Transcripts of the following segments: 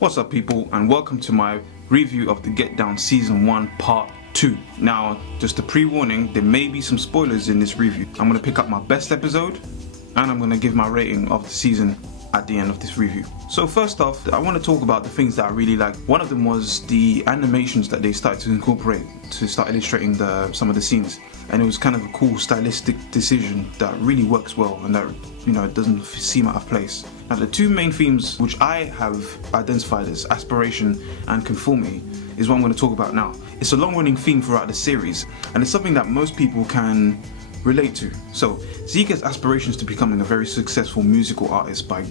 What's up people, and welcome to my review of the Get Down Season 1 Part 2. Now, just a pre-warning, there may be some spoilers in this review. I'm going to pick up my best episode and I'm going to give my rating of the season at the end of this review. So first off, I want to talk about the things that I really liked. One of them was the animations that they started to incorporate to start illustrating some of the scenes, and it was kind of a cool stylistic decision that really works well and that, you know, it doesn't seem out of place. Now, the two main themes which I have identified as aspiration and conformity is what I'm going to talk about now. It's a long-running theme throughout the series, and it's something that most people can relate to. So Zeke has aspirations to becoming a very successful musical artist by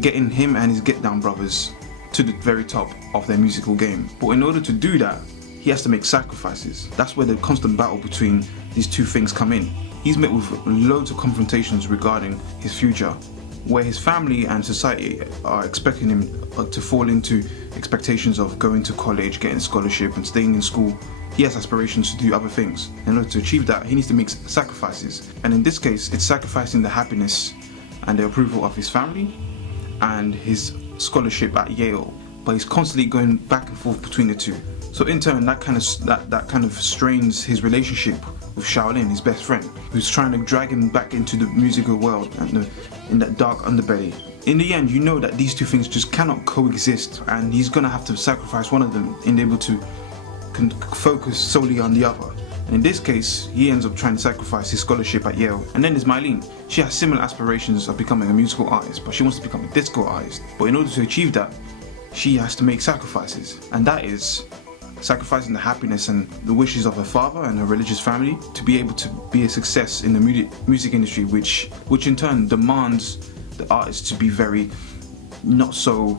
getting him and his Get Down brothers to the very top of their musical game. But in order to do that, he has to make sacrifices. That's where the constant battle between these two things come in. He's met with loads of confrontations regarding his future, where his family and society are expecting him to fall into expectations of going to college, getting a scholarship and staying in school. He has aspirations to do other things. In order to achieve that, he needs to make sacrifices. And in this case, it's sacrificing the happiness and the approval of his family and his scholarship at Yale. But he's constantly going back and forth between the two. So in turn, that kind of strains his relationship with Shaolin, his best friend, who's trying to drag him back into the musical world and in that dark underbelly. In the end, you know that these two things just cannot coexist, and he's gonna have to sacrifice one of them in able to focus solely on the other. And in this case, he ends up trying to sacrifice his scholarship at Yale. And then there's Mylene. She has similar aspirations of becoming a musical artist, but she wants to become a disco artist. But in order to achieve that, she has to make sacrifices, and that is sacrificing the happiness and the wishes of her father and her religious family to be able to be a success in the music industry, which in turn demands the artist to be very not so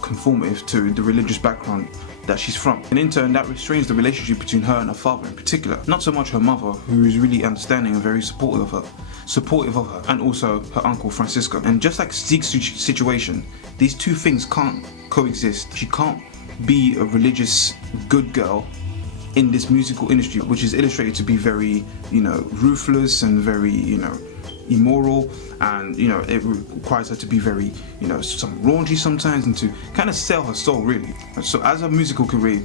conformative to the religious background that she's from. And in turn, that restrains the relationship between her and her father in particular. Not so much her mother, who is really understanding and very supportive of her, and also her uncle Francisco. And just like Zeke's situation, these two things can't coexist. She can't be a religious good girl in this musical industry, which is illustrated to be very, ruthless and very, immoral, and it requires her to be very, some raunchy sometimes, and to kind of sell her soul really. So as her musical career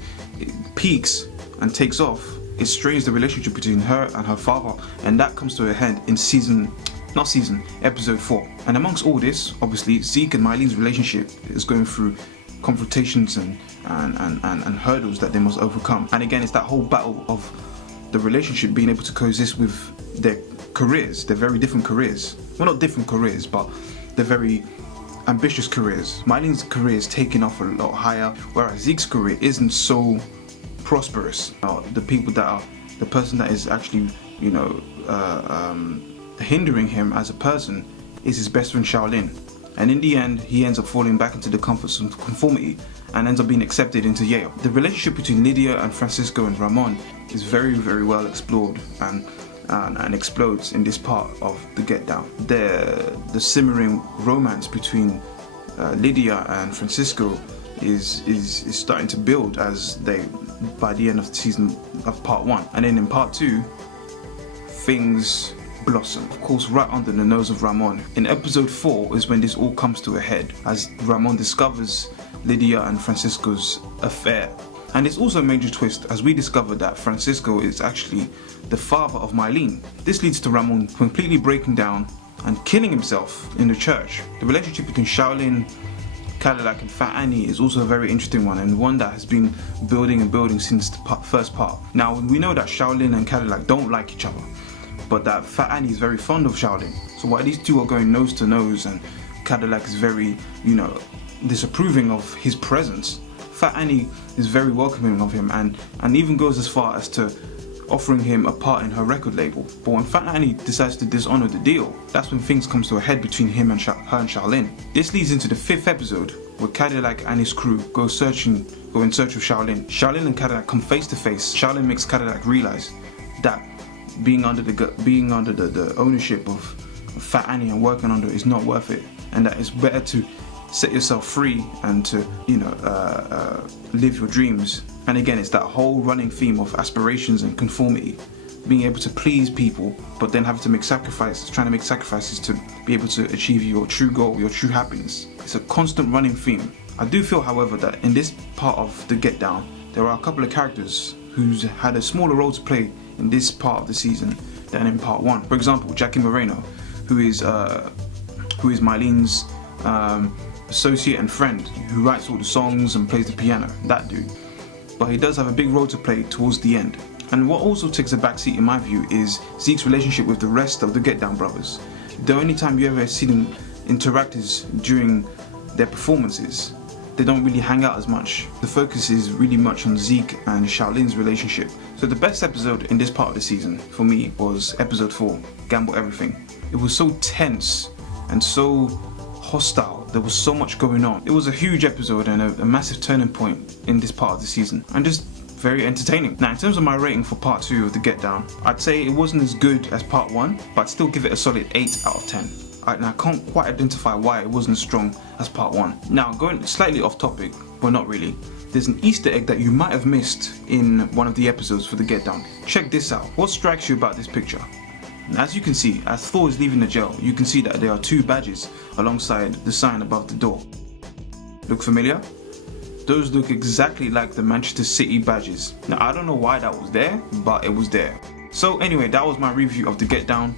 peaks and takes off, it strains the relationship between her and her father, and that comes to a head in episode 4. And amongst all this, obviously Zeke and Mylene's relationship is going through confrontations and hurdles that they must overcome. And again, it's that whole battle of the relationship being able to coexist with their careers, their very different careers. Well, not different careers, but they're very ambitious careers. Mylene's career is taking off a lot higher, whereas Zeke's career isn't so prosperous. The person that is actually, hindering him as a person is his best friend Shaolin. And in the end, he ends up falling back into the comforts of conformity and ends up being accepted into Yale. The relationship between Lydia and Francisco and Ramon is very, very well explored and explodes in this part of the Get Down. The simmering romance between Lydia and Francisco is starting to build by the end of the season of part 1. And then in part 2, things blossom, of course, right under the nose of Ramon. In episode 4 is when this all comes to a head, as Ramon discovers Lydia and Francisco's affair. And it's also a major twist as we discover that Francisco is actually the father of Mylene. This leads to Ramon completely breaking down and killing himself in the church. The relationship between Shaolin, Cadillac and Fat Annie is also a very interesting one, and one that has been building and building since the first part. Now, we know that Shaolin and Cadillac don't like each other, but that Fat Annie is very fond of Shaolin. So while these two are going nose to nose and Cadillac is very, disapproving of his presence, Fat Annie is very welcoming of him and even goes as far as to offering him a part in her record label. But when Fat Annie decides to dishonor the deal, that's when things come to a head between him and her and Shaolin. This leads into the 5th episode, where Cadillac and his crew go in search of Shaolin. Shaolin and Cadillac come face to face. Shaolin makes Cadillac realize that being under the ownership of Fat Annie and working under it is not worth it, and that it's better to set yourself free and to live your dreams. And again, it's that whole running theme of aspirations and conformity, being able to please people, but then having to make sacrifices, trying to make sacrifices to be able to achieve your true goal, your true happiness. It's a constant running theme. I do feel, however, that in this part of the Get Down, there are a couple of characters who's had a smaller role to play in this part of the season than in part 1. For example, Jackie Moreno, who is Mylene's associate and friend, who writes all the songs and plays the piano, that dude. But he does have a big role to play towards the end. And what also takes a backseat in my view is Zeke's relationship with the rest of the Get Down brothers. The only time you ever see them interact is during their performances. They don't really hang out as much. The focus is really much on Zeke and Shaolin's relationship. So the best episode in this part of the season for me was episode 4, Gamble Everything. It was so tense and so hostile. There was so much going on. It was a huge episode and a massive turning point in this part of the season, and just very entertaining. Now, in terms of my rating for part 2 of the Get Down, I'd say it wasn't as good as part 1, but I'd still give it a solid 8 out of 10. And I can't quite identify why it wasn't as strong as part 1. Now, going slightly off topic, but not really, there's an Easter egg that you might have missed in one of the episodes for the Get Down. Check this out. What strikes you about this picture? As you can see, as Thor is leaving the jail, you can see that there are 2 badges alongside the sign above the door. Look familiar? Those look exactly like the Manchester City badges. Now, I don't know why that was there, but it was there. So anyway, that was my review of the Get Down.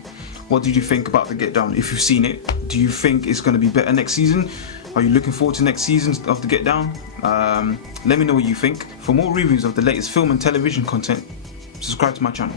What did you think about the Get Down? If you've seen it, do you think it's going to be better next season? Are you looking forward to next season of the Get Down? Let me know what you think. For more reviews of the latest film and television content, subscribe to my channel.